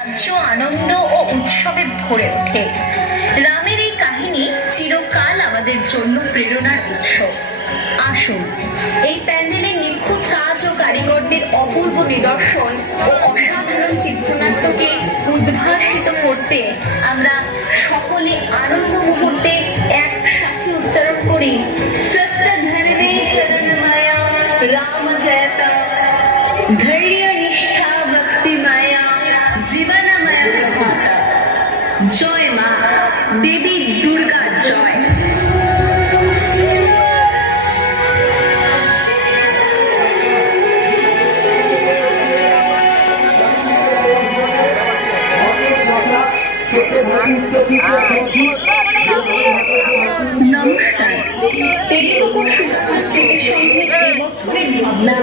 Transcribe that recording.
রাজ্য আনন্দ ও উৎসবে ভরে ওঠে। রামের এই কাহিনী চিরকাল আমাদের জন্য প্রেরণার উৎস। আসুন, এই প্যান্ডেলের নিখুঁত কাজ ও কারিগরদের অপূর্ব নিদর্শন ও অসাধারণ চিত্রনাট্যকে উদ্ভাসিত করতে আমরা সকলে আনন্দ মুহূর্তে একসাথে উচ্চারণ করি, সত্য ধর্মে চরণ মায়া রাম জয়তা, ধৈর্য নিষ্ঠা ভক্তি মায়া জীবন মায়া প্রভাতা। জয় মা দেবী দুর্গা জয়। নমস্কার, তেলুগু সুরক্ষা থেকে সংঘের এবছরের ভাবনা